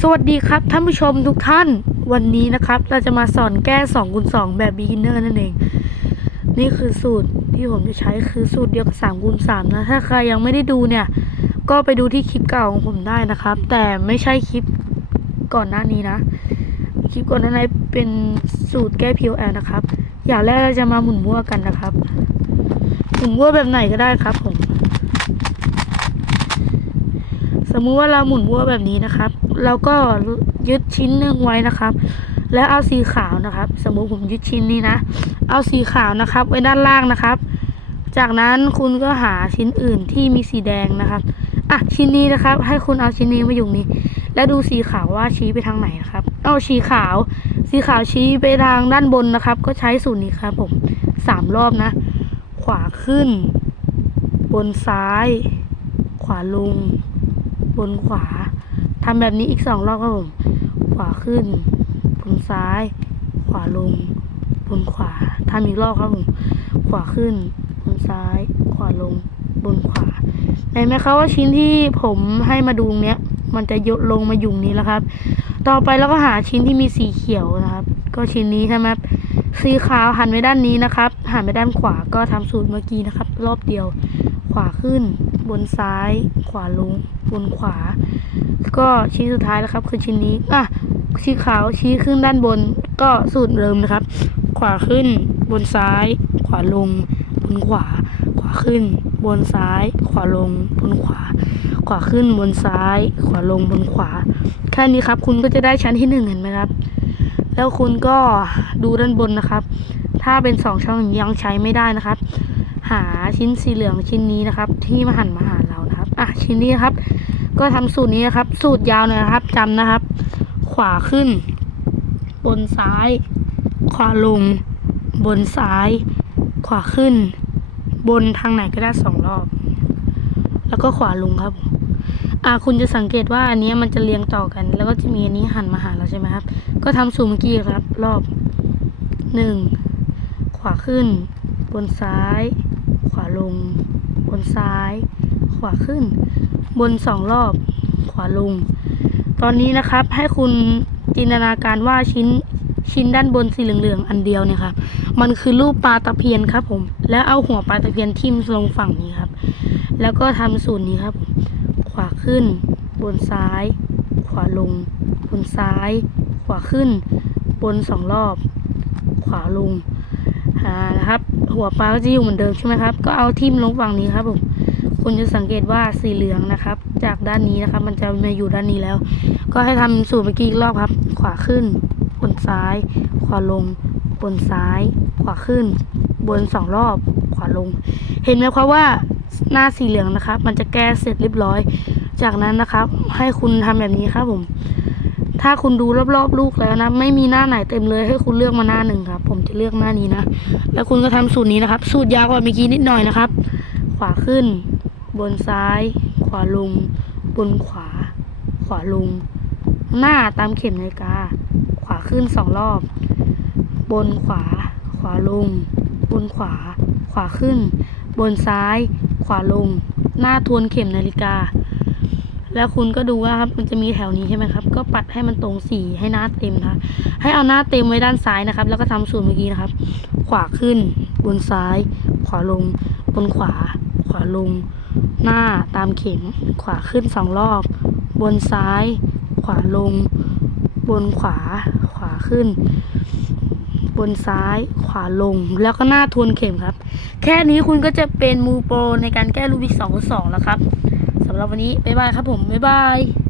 สวัสดีครับท่านผู้ชมทุกท่านวันนี้นะครับ เราจะมาสอนแก้2คูณ2แบบ beginner นั่นเอง นี่คือสูตรที่ผมจะใช้คือสูตรเดียวกับ3คูณ3นะ ถ้าใครยังไม่ได้ดูเนี่ย ก็ไปดูที่คลิปเก่าของผมได้นะครับ แต่ไม่ใช่คลิปก่อนหน้านี้นะ คลิปก่อนหน้านี้เป็นสูตรแก้ POL นะครับ อย่างแรกเราจะมาหมุนมั่วกันนะครับ หมุนมั่วแบบไหนก็ได้ครับผม สมมุติว่าเราหมุนวัวแบบนี้นะครับ เราก็ยึดชิ้นหนึ่งไว้นะครับ แล้วเอาสีขาวนะครับ สมมุติผมยึดชิ้นนี้นะ เอาสีขาวนะครับ ไว้ด้านล่างนะครับ จากนั้นคุณก็หาชิ้นอื่นที่มีสีแดงนะครับ อะชิ้นนี้นะครับ ให้คุณเอาชิ้นนี้มาอยู่นี้ แล้วดูสีขาวว่าชี้ไปทางไหนนะครับ เอาสีขาว สีขาวชี้ไปทางด้านบนนะครับ ก็ใช้สูตรนี้ครับผมสามรอบนะ ขวาขึ้น บนซ้าย ขวาลง บนขวาทำแบบนี้อีกสองรอบครับผม ขวาขึ้น บนซ้าย ขวาลง บนขวาทำอีกรอบครับผม ขวาขึ้น บนซ้าย ขวาลง บนขวาเห็นไหมครับว่าชิ้นที่ผมให้มาดูเนี้ย มันจะยกลงมาอยู่นี้แล้วครับ ต่อไปเราก็หาชิ้นที่มีสีเขียวนะครับ ก็ชิ้นนี้ใช่ไหมสีขาวหันไปด้านนี้นะครับ หันไปด้านขวาก็ทำสูตรเมื่อกี้นะครับ รอบเดียว ขวาขึ้น บนซ้ายขวาลงบนขวา ก็ชิ้นสุดท้ายแล้วครับ คือชิ้นนี้อะสีขาวชี้ขึ้นด้านบนก็สูตรเดิมนะครับ ขวาขึ้นบนซ้าย ขวาลงบนขวา ขวาขึ้น บนซ้าย ขวาลงบนขวา ขวาขึ้นบนซ้าย ขวาลงบนขวาแค่นี้ครับ คุณก็จะได้ชั้นที่หนึ่งเห็นไหมครับ แล้วคุณก็ดูด้านบนนะครับ ถ้าเป็นสองช่องยังใช้ไม่ได้นะครับ หาชิ้นสีเหลืองชิ้นนี้นะครับ ที่มาหันมาหาเรานะครับ อะชิ้นนี้นครับ ก็ทำสูตรนี้นะครับ สูตรยาวหน่อยนะครับจำนะครับ ขวาขึ้น บนซ้าย ขวาลง บนซ้าย ขวาขึ้น บนทางไหนก็ได้สองรอบ แล้วก็ขวาลงครับอ่าคุณจะสังเกตว่าอันนี้มันจะเรียงต่อกัน แล้วก็จะมีอันนี้หันมาหาเราใช่ไหมครับ ก็ทำสูตรเมื่อกี้ครับ รอบหนึ่งขวาขึ้น บนซ้าย ลง บนซ้าย ขวาขึ้น บนสองรอบ ขวาลง ตอนนี้นะครับให้คุณจินตนาการว่าชิ้นชิ้นด้านบนสีเหลืองๆอันเดียวเนี่ยครับ มันคือรูปปลาตะเพียนครับผม แล้วเอาหัวปลาตะเพียนทิ่มลงฝั่งนี้ครับ แล้วก็ทำสูตรนี้ครับ ขวาขึ้น บนซ้าย ขวาลง บนซ้าย ขวาขึ้น บนสองรอบ ขวาลง อ่านะครับ หัวปลาก็จะอยู่เหมือนเดิมใช่ไหมครับ ก็เอาทิ่มลงฝั่งนี้ครับผมคุณจะสังเกตว่าสีเหลืองนะครับ จากด้านนี้นะครับ มันจะมาอยู่ด้านนี้แล้ว ก็ให้ทำสูตรเมื่อกี้อีกรอบครับ ขวาขึ้น บนซ้าย ขวาลง บนซ้าย ขวาขึ้น บนสองรอบ ขวาลง เห็นไหมครับว่าหน้าสีเหลืองนะครับ มันจะแก้เสร็จเรียบร้อย จากนั้นนะครับ ให้คุณทำแบบนี้ครับผม ถ้าคุณดูรอบๆลูกแล้วนะ ไม่มีหน้าไหนเต็มเลยให้คุณเลือกมาหน้าหนึ่งครับ ผมจะเลือกหน้านี้นะ แล้วคุณก็ทำสูตรนี้นะครับ สูตรยาวกว่าเมื่อกี้นิดหน่อยนะครับ ขวาขึ้น บนซ้าย ขวาลง บนขวา ขวาลง หน้าตามเข็มนาฬิกา ขวาขึ้นสองรอบ บนขวา ขวาลง บนขวา ขวาขึ้น บนซ้าย ขวาลง หน้าทวนเข็มนาฬิกา แล้วคุณก็ดูว่าครับมันจะมีแถวนี้ใช่ไหมครับ ก็ปัดให้มันตรงสีให้หน้าเต็มนะให้เอาหน้าเต็มไว้ด้านซ้ายนะครับ แล้วก็ทำสูตรเมื่อกี้นะครับ ขวาขึ้น บนซ้าย ขวาลง บนขวา ขวาลง หน้าตามเข็ม ขวาขึ้นสองรอบ บนซ้าย ขวาลง บนขวา ขวาขึ้น บนซ้าย ขวาลง แล้วก็หน้าทวนเข็มครับ แค่นี้คุณก็จะเป็นมูโปรในการแก้รูบิกสองสองแล้วครับ สำหรับวันนี้บ๊ายบายครับผมบ๊ายบาย